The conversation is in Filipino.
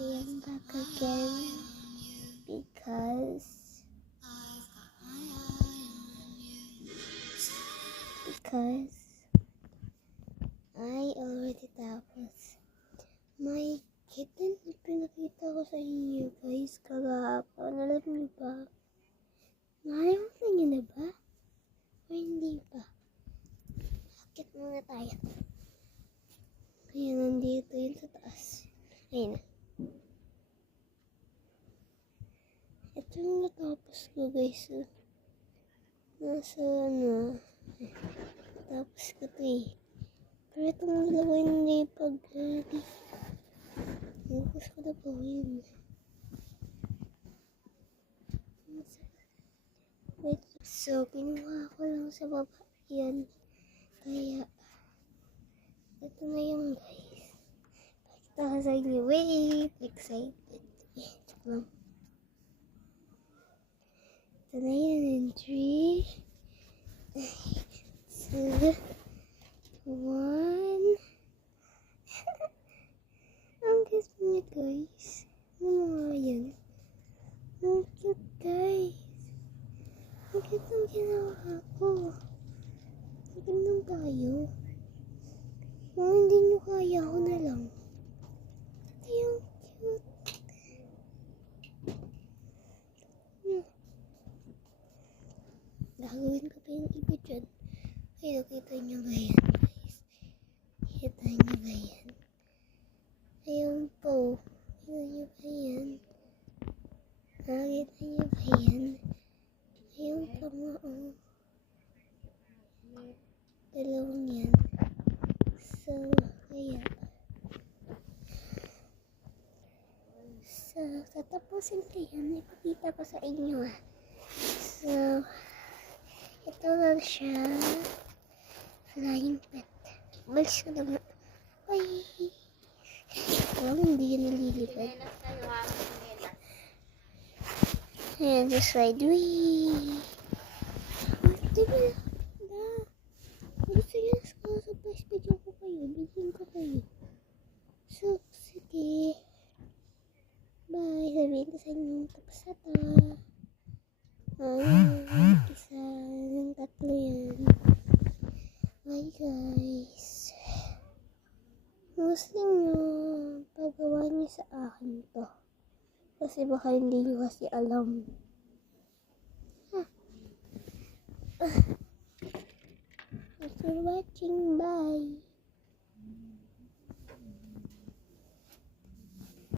came back again because I already tapos my kitten na pinakita ko sa inyo guys kagahapon. Alam niyo ba? Nakalimutan niyo na ba? O hindi pa? Akit muna tayo. Kaya nandito yun sa taas. Ayun na. Ito yung natapos ko guys. Nasa tapos ko ito eh. Pero itong dalawa hindi pag-ready. Tapos ko na po yun. Wait. So, kinuha ko lang sa baba yan. Kaya, ito na yung guys. Pakita ko sa inyo. Wait! Excited. Check lang. Ito na yan in 3, 2, 1. Ang cute niya guys. Ano mga yan? Ang cute guys. Ang cute ang ginawa ko. Magandang tayo. Kung hindi nyo kaya, ako na lang. Ito yung cute. Gagawin ko pa yung iba dyan. Ay, nakita nyo ba yan guys? Kita nyo ba yan? Ayun po. Kita nyo ba yan? Nakita nyo ba yan? Ayun po nga oh. Dalawang yan. So, kaya. So, tatapusin ko yan. Ipakita ko sa inyo ah. So, ito lang siya. Flying pet. Balis ko naman. Ay! Alam, hindi yan nalilipad. Ayan, just like, wee! Diba? Gusto nyo sa surprise video ko kayo. Bilhin ko kayo. So, sige. Bye. Sabihin ko sa inyo. Tapos na to. Isa. Tatlo yan. Bye guys. Gusto nyo pagawa nyo sa akin to. Kasi baka hindi nyo kasi alam. Thanks for watching. Bye.